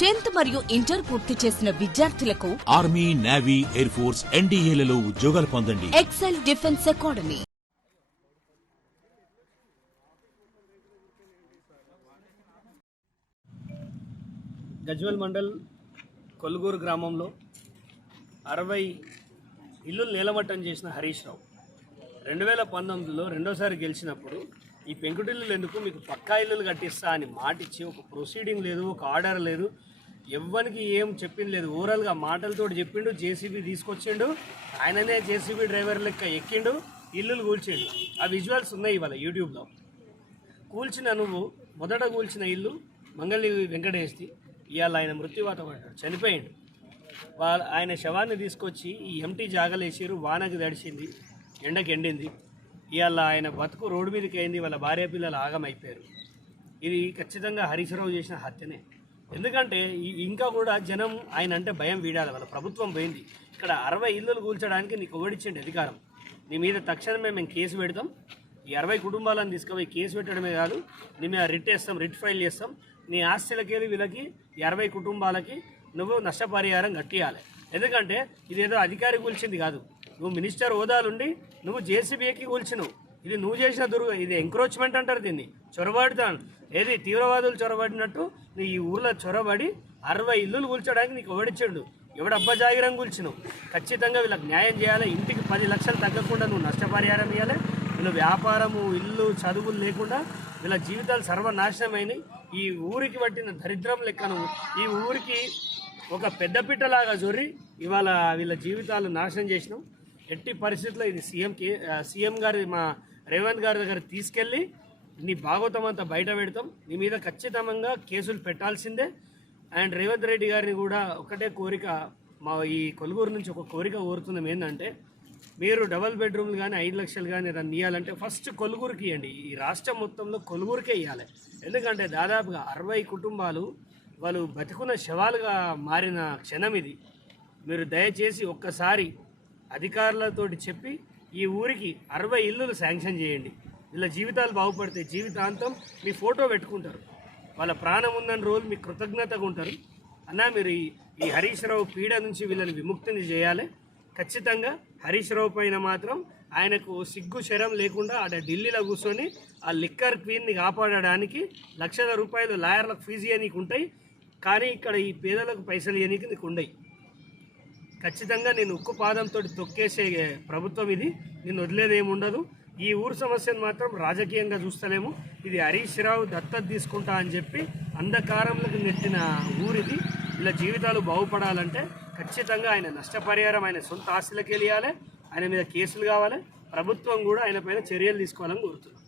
10th మరియు inter పూర్తి చేసిన విద్యార్థులకు ఆర్మీ, నేవీ, ఎయిర్ ఫోర్స్, ఎన్డీఏలలో ఉద్యోగాలు పొందండి. Excel defence academy. Gajwel mandal Kolgur గ్రామంలో 60 ఇల్లులు నేలమట్టం చేసిన హరీష్ రావు 2019లో రెండోసారి గెలిచినప్పుడు ఈ పెంకుటిల్లులు ఎందుకు, మీకు పక్కా ఇల్లులు కట్టిస్తా అని మాటిచ్చి ఒక ప్రొసీడింగ్ లేదు, ఒక ఆర్డర్ లేదు, ఎవ్వరికి ఏం చెప్పింది లేదు. ఓవరాల్గా మాటలతోటి చెప్పిండు. జేసీబీ తీసుకొచ్చిండు, ఆయననే జేసీబీ డ్రైవర్ లెక్క ఎక్కిండు, ఇల్లులు కూల్చిండు. ఆ విజువల్స్ ఉన్నాయి ఇవాళ యూట్యూబ్లో. కూల్చిన నువ్వు మొదట కూల్చిన ఇల్లు మంగళి వెంకటేష్ది, ఇవాళ ఆయన మృత్యువాత పడ్డాడు, చనిపోయిండు. ఆయన శవాన్ని తీసుకొచ్చి ఈ ఎంటీ జాగలేసారు, వానకి తడిచింది, ఎండకి ఎండింది. ఇవాళ ఆయన బతుకు రోడ్డు మీదకి అయింది, వాళ్ళ భార్య పిల్లలు ఆగమైపోయారు. ఇది ఖచ్చితంగా హరీష్ రావు చేసిన హత్యనే. ఎందుకంటే ఇంకా కూడా జనం ఆయన అంటే భయం వీడాలి. వాళ్ళ ప్రభుత్వం పోయింది. ఇక్కడ 60 ఇల్లులు కూల్చడానికి నీకు ఓడిచ్చిండి అధికారం. నీ మీద తక్షణమే మేము కేసు పెడతాం. ఈ 60 కుటుంబాలను తీసుకుపోయి కేసు పెట్టడమే కాదు, నీ మీద రిట్ వేస్తాం, రిట్ ఫైల్ చేస్తాం. నీ ఆస్తులకి వీళ్ళకి 60 కుటుంబాలకి నువ్వు నష్టపరిహారం కట్టియాలి. ఎందుకంటే ఇదేదో అధికారి కూల్చింది కాదు. నువ్వు మినిస్టర్ హోదాలుండి నువ్వు జేసీబీకి కూల్చినావు. ఇది నువ్వు చేసిన ఇది ఎంక్రోచ్మెంట్ అంటారు దీన్ని, చొరబడతాను. ఏది తీవ్రవాదులు చొరబడినట్టు నువ్వు ఈ ఊర్లో చొరబడి 60 ఇల్లులు కూల్చడానికి నీకు ఎవడిచ్చాడు? ఎవడు అబ్బా జాగిరం కూల్చినావు. ఖచ్చితంగా వీళ్ళకి న్యాయం చేయాలి. ఇంటికి 10 లక్షలు తగ్గకుండా నువ్వు నష్టపరిహారం ఇవ్వాలి. వీళ్ళ వ్యాపారము, ఇల్లు, చదువులు లేకుండా వీళ్ళ జీవితాలు సర్వనాశనమైనవి. ఈ ఊరికి పట్టిన దరిద్రం లెక్కను ఈ ఊరికి ఒక పెద్దపిట్టలాగా జొర్రి ఇవాళ వీళ్ళ జీవితాలు నాశనం చేసినాం. ఎట్టి పరిస్థితుల్లో ఇది సీఎం గారి, మా రేవంత్ గారి దగ్గర తీసుకెళ్ళి నీ భాగవతం అంతా బయట పెడతాం. నీ మీద ఖచ్చితంగా కేసులు పెట్టాల్సిందే. అండ్ రేవంత్ రెడ్డి గారిని కూడా ఒకటే కోరిక, మా ఈ కొలుగూరు నుంచి ఒక కోరిక కోరుతున్నాం. ఏంటంటే మీరు డబల్ బెడ్రూమ్లు కానీ 5 లక్షలు కానీ దాన్ని ఇవ్వాలంటే ఫస్ట్ కొలుగూరుకి ఇవ్వండి. ఈ రాష్ట్రం మొత్తంలో కొలుగూరుకే ఇవ్వాలి. ఎందుకంటే దాదాపుగా 60 కుటుంబాలు వాళ్ళు బతికున్న శవాలుగా మారిన క్షణం ఇది. మీరు దయచేసి ఒక్కసారి అధికారులతోటి చెప్పి ఈ ఊరికి 60 ఇల్లులు శాంక్షన్ చేయండి. వీళ్ళ జీవితాలు బాగుపడతాయి. జీవితాంతం మీ ఫోటో పెట్టుకుంటారు. వాళ్ళ ప్రాణం ఉందని రోజు మీకు కృతజ్ఞతగా ఉంటారు. అన్నా మీరు ఈ హరీష్ రావు పీడ నుంచి వీళ్ళని విముక్తిని చేయాలి. ఖచ్చితంగా హరీష్ రావు పైన మాత్రం ఆయనకు సిగ్గు శరం లేకుండా ఆడ ఢిల్లీలో కూర్చొని ఆ లిక్కర్ క్వీన్ని కాపాడడానికి లక్షల రూపాయలు లాయర్లకు ఫీజు ఇవ్వనీకి ఉంటాయి. కానీ ఇక్కడ ఈ పేదలకు పైసలు ఇవ్వనీకి నీకు ఉండయి. ఖచ్చితంగా నేను ఉక్కు పాదంతో తొక్కేసే ప్రభుత్వం ఇది. నేను వదిలేదేమి ఉండదు. ఈ ఊరు సమస్యను మాత్రం రాజకీయంగా చూస్తలేము. ఇది హరీష్ రావు దత్తత తీసుకుంటా అని చెప్పి అంధకారంలోకి నెట్టిన ఊరిది. ఇలా జీవితాలు బాగుపడాలంటే ఖచ్చితంగా ఆయన నష్టపరిహారం ఆయన సొంత ఆస్తులకి వెళ్ళాలి. ఆయన మీద కేసులు కావాలి. ప్రభుత్వం కూడా ఆయన పైన చర్యలు తీసుకోవాలని కోరుతున్నాను.